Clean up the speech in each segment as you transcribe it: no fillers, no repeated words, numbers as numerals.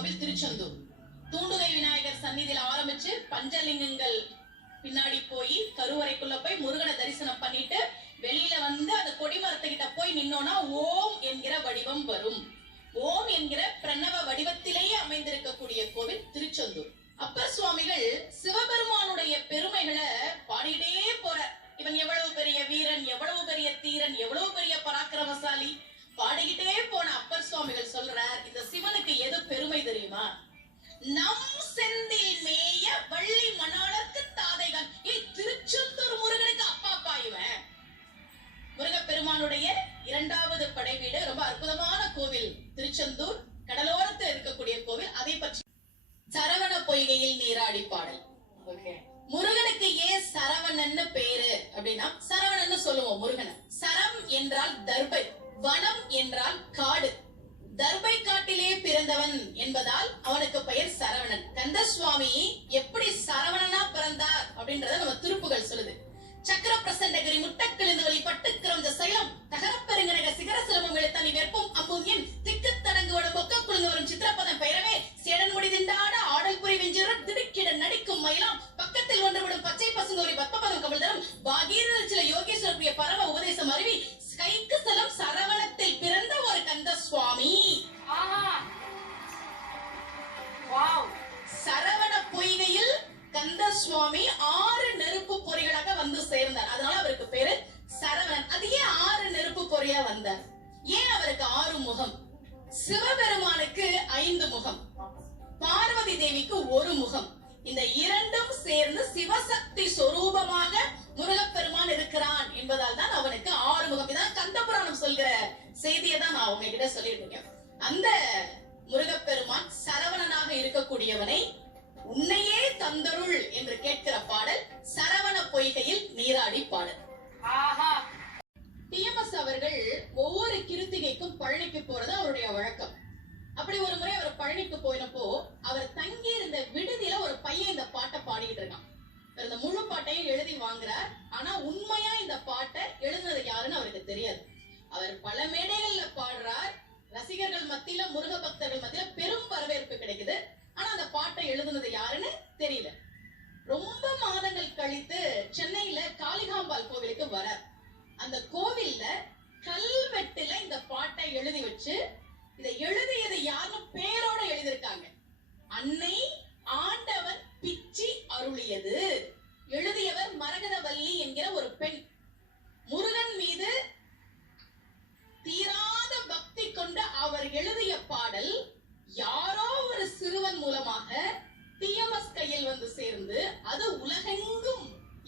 கோவில் திருச்செந்தூர். தூண்டுகை விநாயகர் சந்நிதியில ஆரம்பிச்சு பஞ்சலிங்கங்கள் பின்னாடி போய் கருவறைக்குள்ள போய் முருகனை தரிசனம் பண்ணிட்டு வெளியில வந்து அந்த கொடிமரத்துக்கிட்ட போய் நின்னோம்னா ஓம் என்கிற வடிவம் வரும். ஓம் என்கிற பிரணவ வடிவத்திலேயே அமைந்திருக்கக்கூடிய கோவில் திருச்செந்தூர். அப்பர் சுவாமிகள் சிவபெருமானுடைய பெருமைகளை பாடிட்டே போற. இவன் எவ்வளவு பெரிய வீரன், எவ்வளவு பெரிய தீரன், எவ்வளவு பெரிய பராக்கிரமசாலி பாடிக்கிட்டே போன அப்பர் சுவாமிகள் சொல்றார், இந்த சிவனுக்கு எது பெருமை தெரியுமா? நம் செந்தில் மேய வள்ளி மணாளருக்கு தாதைகள். திருச்செந்தூர் முருகனுக்கு அப்பா இவன். முருகப்பெருமானுடைய இரண்டாவது படை வீடு. ரொம்ப அற்புதமான கோவில் திருச்செந்தூர், கடலோரத்தில் இருக்கக்கூடிய கோவில். அதை பற்றி சரவண பொய்கையில் நீராடி பாடல். முருகனுக்கு ஏன் சரவணன்னு பேரு அப்படின்னா, சரவணன்னு சொல்லுவோம் முருகனை. சரம் என்றால் தர்பை, வனம் என்றால் காடு. தர்பை காட்டிலே பிறந்தவன் என்பதால் அவனுக்கு பெயர் சரவணன். கந்தசுவாமி எப்படி சரவணனா பிறந்தார் அப்படின்றத நம்ம திருப்புகள் சொல்லுது. சக்கர பிரசண்டகிரி முட்டக்கிழிந்து வழி பட்டுக்கிறந்த சைலம் தகரப்பெருங்கனக சிகர சிரமம் எழுத்தனி வெப்பம் அம்புமின் திக்கு தடங்குவட பொக்க குழுந்து வரும் சித்திரப்பதம் பெயரவே சேடன் முடி திண்டாட ஆடல் புரி வெஞ்சிரர் திடுக்கிட நடிக்கும் மயிலாம் பக்கத்தில் ஒன்றுவிடும் பச்சை பசுங்கோரி பத்மபதம் கமல் தரும் பாகீர சில யோகேஸ்வர பிரிய பரம உபதேசம் அருவி கைக்கு செல்லும் சரவணத்தில் பிறந்த ஒரு கந்த சுவாமி. சரவண பொய்கையில் கந்த சுவாமி 6 நெருப்பு பொறிகளாக வந்து சேர்ந்தார். அதனால அவருக்கு பேரு சரவணன். அது ஏன் 6 நெருப்பு பொறியா வந்தார்? ஏன் அவருக்கு 6 முகம்? சிவபெருமானுக்கு 5 முகம், பார்வதி தேவிக்கு 1 முகம். இந்த இரண்டும் சேர்ந்து சிவசக்தி சொரூபமாக முருகப்பெருமான் இருக்கிறான் என்பதால் தான் அவனுக்கு 6 முகம். இதான் கந்தபுராணம் சொல்கிற செய்தியை தான் நான் உங்ககிட்ட சொல்லிட்டு இருக்கேன். அந்த முருகப்பெருமான் சரவணனாக இருக்கக்கூடியவனை உன்னையே தந்தருள் என்று கேட்கிற பாடல் சரவண பொய்கையில் நீராடி பாடல். டிஎம்எஸ் அவர்கள் ஒவ்வொரு கிருத்திகைக்கும் பழனிக்கு போறது அவருடைய வழக்கம். அப்படி ஒரு முறை அவர் பழனிக்கு போயினப்போ அவர் தங்கி இருந்த விடுதியில ஒரு பையன் இந்த பாட்டை பாடிக்கிட்டு இருக்கான். இந்த முழு பாட்டையும் எழுதி வாங்குறார். ஆனா உண்மையா இந்த பாட்டை எழுதுனது யாருன்னு அவருக்கு தெரியாது. அவர் பல மேடைகள்ல பாடுறார். ரசிகர்கள் மத்தியில, முருக பக்தர்கள் மத்தியில பெரும் வரவேற்பு கிடைக்குது. ஆனா அந்த பாட்டை எழுதுனது யாருன்னு தெரியல. ரொம்ப மாதங்கள் கழித்து சென்னையில காளிகாம்பாள் கோவிலுக்கு வர, அந்த கோவில்ல கல்வெட்டுல இந்த பாட்டை எழுதி வச்சு, இதை எழுதியது யாருன்னு பேரோட எழுதியிருக்காங்க. அன்னை ஆண்டவன் பிச்சி அருளியது. எழுதியவர் மரகதவல்லி என்கிற ஒரு பெண். முருகன் மீது தீராத பக்தி கொண்டு அவர் எழுதிய பாடல் யாரோ ஒரு சிறுவன் மூலமாக டிஎம்எஸ் கையில் வந்து சேர்ந்து அது உலகெங்கும்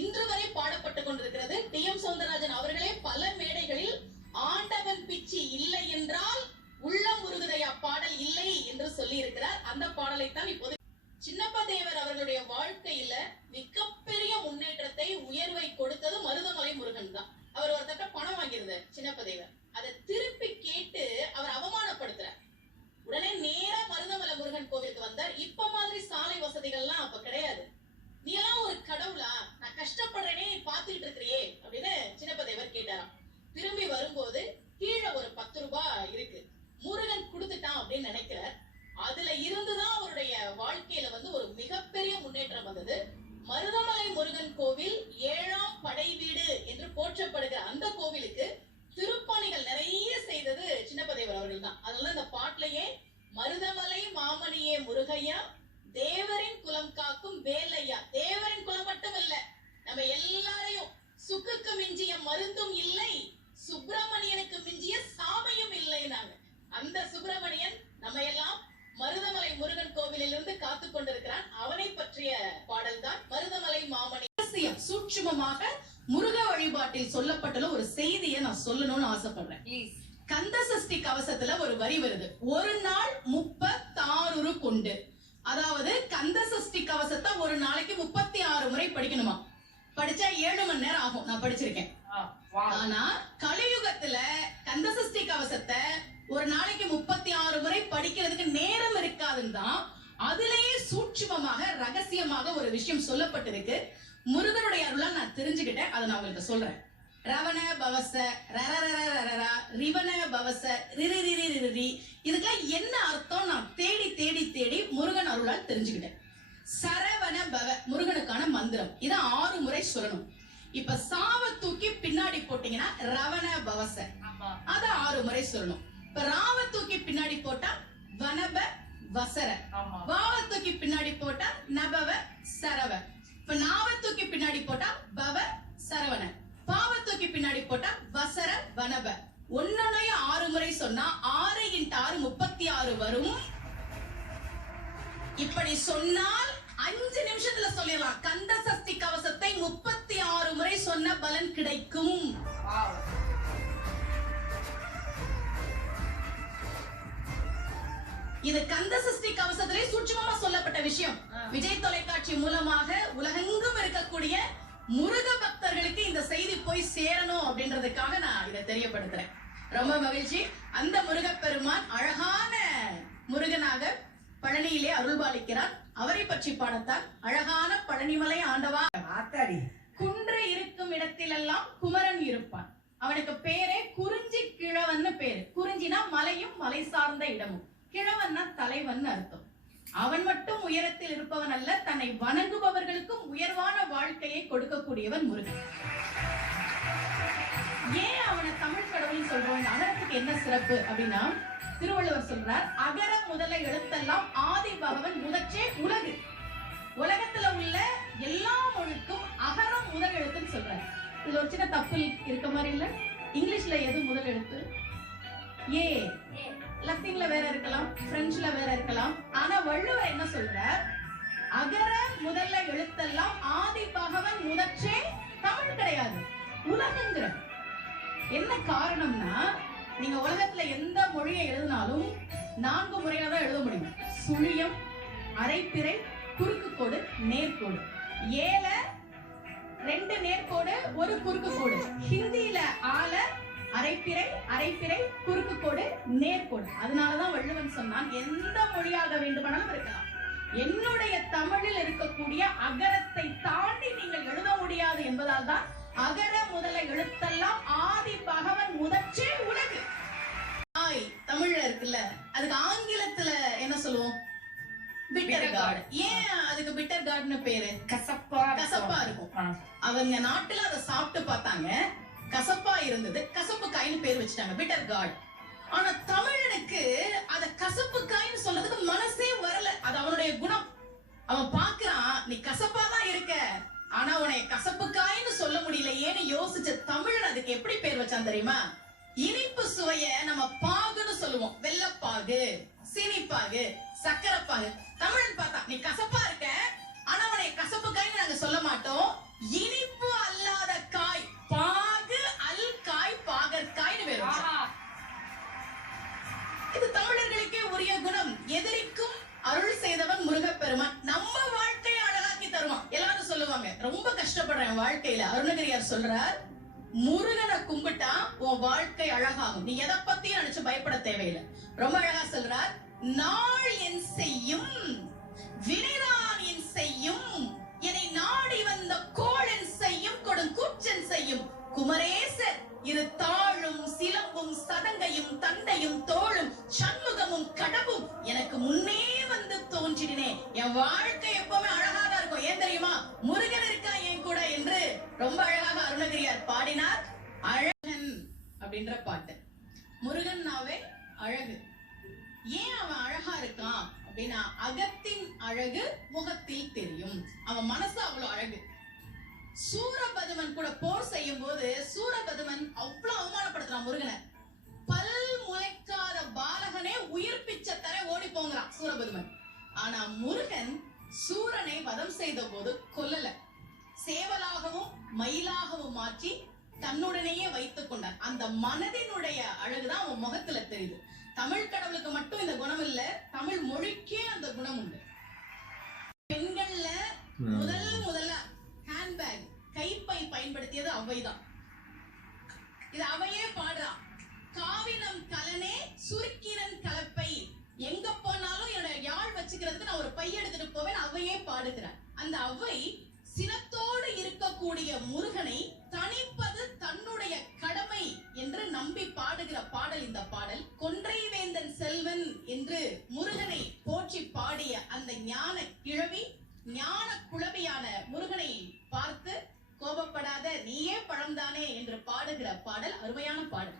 இன்று வரை பாடப்பட்டு கொண்டிருக்கிறது. டிஎம் சௌந்தரராஜன் அவர்களே பல மேடைகளில் ஆண்டவன் பிச்சி இல்லை என்றால் உள்ளம் உருகுதையா பாடல் இல்லை என்று சொல்லி இருக்கிறார். அந்த பாடலைத்தான் இப்போது சின்னப்ப தேவர் அவர்களுடைய வாழ்க்கையில மிகப்பெரிய முன்னேற்றத்தை, உயர்வை கொடுத்தது மருதமலை முருகன் தான். அவர் ஒரு தட்ட பணம் வாங்கியிருந்தார் சின்னப்ப தேவர். அதை திருப்பி கேட்டு அவர் அவமானப்படுத்துறார். உடனே நேரா மருதமலை முருகன் கோவிலுக்கு வந்தார். இப்ப மாதிரி சாலை வசதிகள்லாம் அப்ப கிடையாது. நீ எல்லாம் ஒரு கடவுளா? நான் கஷ்டப்படுறேனே, பாத்துக்கிட்டு இருக்கிறியே அப்படின்னு சின்னப்ப தேவர் கேட்டாராம். திரும்பி வரும்போது கீழே ஒரு 10 ரூபாய் இருக்கு. முருகன் கொடுத்துட்டான் அப்படின்னு நினைக்கிறார். அதுல இருந்துதான் அவருடைய வாழ்க்கையில வந்து ஒரு மிகப்பெரிய முன்னேற்றம் வந்தது. மருதமலை முருகன் கோவில் 7ஆம் படை வீடு என்று போற்றப்படுகிற அந்த கோவிலுக்கு திருப்பணிகள் நிறைய செய்தது சின்னப்பதேவர் அவர்கள் தான். அதனால இந்த பாட்டிலேயே மருதமலை மாமணியே முருகையா, தேவரின் குலம் காக்கும் வேலையா. தேவரின் குலம் மட்டும் இல்ல, நம்ம எல்லாரையும் சுக்குக்கு மிஞ்சிய மருந்தும் இல்லை, சுப்பிரமணியனுக்கு மிஞ்சிய சாமையும் இல்லை. நாங்க அந்த சுப்பிரமணியன் நம்ம எல்லாம் மருதமலை முருகன் கோவிலில் இருந்து காத்து கொண்டிருக்கிறான். அவனை பற்றிய பாடல் தான் மருதமலை மாமணி. சூட்சுமமாக முருக வழிபாட்டில் சொல்லப்பட்டுள்ள ஒரு செய்தியை நான் சொல்லணும்னு ஆசைப்படுறேன். கந்த சஷ்டி கவசத்துல ஒரு வரி வருது, ஒரு நாள் 36 கொண்டு. அதாவது கந்த சஷ்டி கவசத்தை ஒரு நாளைக்கு 36 முறை படிக்கணுமா? படிச்சா 7 மணி நேரம் ஆகும். நான் படிச்சிருக்கேன். ஆனா கலியுகத்துல கந்த சஷ்டி கவசத்தை ஒரு நாளைக்கு 36 முறை படிக்கிறதுக்கு நேரம் இருக்காதுன்னு தான் அதுலயே சூட்சுமமாக ரகசியமாக ஒரு விஷயம் சொல்லப்பட்டிருக்கு. முருகனுடைய அருளால் நான் தெரிஞ்சுக்கிட்டேன். அதை நான் உங்களுக்கு சொல்றேன். ரவண பவச ரிவண பவச ரிரி இதுக்கெல்லாம் என்ன அர்த்தம் நான் தேடி தேடி தேடி தெரிஞ்சுக்கிட்டேன். சரவண பவ முருகனுக்கான மந்திரம். இத 6 முறை சொல்லணும். இப்ப சாவ தூக்கி பின்னாடி போட்டீங்கன்னா ரவண பவச, அத 6 முறை சொல்லணும். இப்ப ராவ தூக்கி பின்னாடி போட்டா வனப வசர, வாவ தூக்கி பின்னாடி போட்டா நபவ சரவ, இப்ப நாவ தூக்கி பின்னாடி போட்டா பவ சரவண, பாவ தூக்கி பின்னாடி போட்டா வசர வனப. ஒன்னொன்னையும் 6 முறை சொன்னா 6 × 6 36 வரும். இப்படி சொன்னால் 5 நிமிஷத்துல சொல்லிடலாம். கந்த சஷ்டி கவசத்தை 36 முறை சொன்ன பலன் கிடைக்கும். இது கந்த சஷ்டி கவசத்திலே சூட்சுமமா சொல்லப்பட்ட விஷயம். விஜய் தொலைக்காட்சி மூலமாக உலகெங்கும் இருக்கக்கூடிய முருக பக்தர்களுக்கு இந்த செய்தி போய் சேரணும் அப்படின்றதுக்காக நான் இதை தெரியப்படுத்துறேன். ரொம்ப மகிழ்ச்சி. அந்த முருகப்பெருமான் அழகான முருகனாக பழனியிலே அருள்பாலிக்கிறார். அவரை பற்றி பாடத்தான் அழகான பழனிமலை ஆண்டவா. குன்று இருக்கும் இடத்திலெல்லாம் குமரன் இருப்பான். அவனுக்கு பேரே குறிஞ்சி கிழவன் பேரு. குறிஞ்சினா மலையும் மலை சார்ந்த இடமும், கிழவன்னா தலைவன் அர்த்தம். அவன் மட்டும் உயரத்தில் இருப்பவன் அல்ல, தன்னை வணங்குபவர்களுக்கும் உயர்வான வாழ்க்கையை கொடுக்கக்கூடியவன் முருகன். ஏன் அவனை தமிழ் கடவுள்னு சொல்றோம்? இந்த அகரத்துக்கு என்ன சிறப்பு அப்படின்னா, திருவள்ளுவர் சொல்றார், அகர முதல எழுத்தெல்லாம் ஆதி பகவன் முதற்றே உலகு. உலகத்துல உள்ள எல்லா மொழிக்கும் அகரம் முதல் எழுத்துன்னு சொல்றாரு. இதுல ஒரு சின்ன தப்பு இருக்க மாதிரி இல்ல. இங்கிலீஷ்ல எது முதல் எழுத்து? ஏ. லத்தீன்ல வேற இருக்கலாம், பிரெஞ்சுல வேற இருக்கலாம். ஆனா வள்ளுவர் என்ன சொல்றார்? அகர முதல்ல எழுத்தெல்லாம் ஆதி பகவன் முதற்றே தமிழ் கிடையாது, உலகங்கிற. என்ன காரணம்னா, நீங்க உலகத்துல எந்த மொழியை எழுதினாலும் 4 முறையில தான் எழுத முடியும். சுழியம், அரைப்பிறை, குறுக்கு கோடு, நேர்கோடு. ஏல 2 நேர்கோடு 1 குறுக்கு கோடு. ஹிந்தியில ஆல அரைப்பிறை, அரைப்பிறை, குறுக்கு கோடு, நேர்கோடு. அதனாலதான் வள்ளுவன் சொன்னான், எந்த மொழியாக வேண்டுமானாலும் இருக்கலாம், என்னுடைய தமிழில் இருக்கக்கூடிய அகரத்தை தாண்டி நீங்கள் எழுத முடியாது என்பதால் தான் அகர முதல எழுத்தெல்லாம் ஆதி பகவன் முதற்றே உலகு. தமிழ்ல இருக்குல்ல, அதுக்கு ஆங்கிலத்துல என்ன சொல்லுவோம்? Bitter card. ஏன் அதுக்கு பிட்டர் கார்டுன்னு பேரு? கசப்பா இருக்கும். அவங்க நாட்டுல அதை சாப்பிட்டு பார்த்தாங்க, கசப்பா இருந்தது, கசப்பு காய்னு பேர் வச்சுட்டாங்க, பிட்டர் கார்டு. ஆனா தமிழனுக்கு அத கசப்பு காய்னு சொல்றதுக்கு மனசே வரல. அது அவனுடைய குணம். அவன் பாக்குறான், நீ கசப்பா தான் இருக்க, ஆனா உன்னை கசப்பு காய்னு சொல்ல முடியலையேன்னு யோசிச்ச தமிழன் அதுக்கு எப்படி பேர் வச்சான் தெரியுமா? இனிப்பு சுவைய நம்ம பாகுன்னு சொல்லுவோம். வெள்ளப்பாகு, சீனிப்பாகு, சக்கரைப்பாகு. தமிழன் பார்த்தா, நீ கசப்பா இருக்க, ஆனா உன்னை கசப்பு காய்னு நாங்க சொல்ல மாட்டோம், இனிப்பு அல்லாத காய், பாகு அல் காய், பாகற்காய்னு பேர் வச்சான். இது தமிழர்களுக்கே உரிய குணம். எதிரிக்கும் அருள் செய்தவன் முருகப்பெருமான். நம்ம வாழ்க்கையை அழகாக்கி தருவான். எல்லாரும் சொல்லுவாங்க, ரொம்ப கஷ்டப்படுறேன் வாழ்க்கையில. அருணகிரியார் சொல்றார், முருகனை கும்பிட்டா உன் வாழ்க்கை அழகாகும், நீ எதை பத்தியும் நினைச்சு பயப்பட தேவையில்லை. ரொம்ப அழகா சொல்றார், நாள் என் செய்யும் வினைதான் என் செய்யும், என்னை நாடி வந்த கோளன் செய்யும் கொடுங்கூற்றன் செய்யும் குமரேசர் இரு தாழும் சிலம்பும் சதங்கையும் தண்டையும் தோளும் சண்முகமும் கடவும் எனக்கு முன்னே வந்து தோன்றினே. என் வாழ்க்கை எப்பவுமே அழகாக இருக்கும். ஏன் தெரியுமா? முருகன் இருக்கா என் கூட என்று ரொம்ப அழகாக அருணகிரியார் பாடினார். அழகன் அப்படின்ற பாட்டு. முருகன்னாவே அழகு. ஏன் அவன் அழகா இருக்கான் அப்படின்னா, அகத்தின் அழகு முகத்தில் தெரியும். அவன் மனசு அவ்வளவு அழகு. சூரபதுமன் கூட போர் செய்யும் போது சூரபதுமன் அவ்வளவு அவமானப்படுத்துறான் முருகனை. பல் முளைக்காத பாலகனே உயிர் பிச்சை தர ஓடி போங்கிறான் சூரபதுமன். ஆனா முருகன் சூரனை வதம் செய்த போது கொல்லல, சேவலாகவும் மயிலாகவும் மாற்றி தன்னுடனேயே வைத்துக் கொண்டார். அந்த மனதினுடைய அழகுதான் அவன் முகத்துல தெரியுது. தமிழ் கடவுளுக்கு மட்டும் இந்த குணம் இல்ல, தமிழ் மொழிக்கே அந்த குணம் உண்டு. பெண்கள்ல முதல்ல ஹேண்ட்பேக், கைப்பை பயன்படுத்தியது அவைதான். இது அவையே பாடுறா. காவினம் கலனே சுருக்கிரன் கலப்பை, எங்க போனாலும் என்னோட யாழ் வச்சுக்கிறதுக்கு நான் ஒரு பை எடுத்துட்டு போவேன், அவையே பாடுகிறார். அந்த அவை சினத்தோடு இருக்கக்கூடிய முருகனை தணிப்பது தன்னுடைய கடமை என்று நம்பி பாடுகிற பாடல் இந்த பாடல். கொன்றை வேந்தன் செல்வன் என்று முருகனை போற்றி பாடிய அந்த ஞான கிழவி ஞான குழவியான முருகனை பார்த்து கோபப்படாத நீயே பழம்தானே என்று பாடுகிற பாடல் அருமையான பாடல்.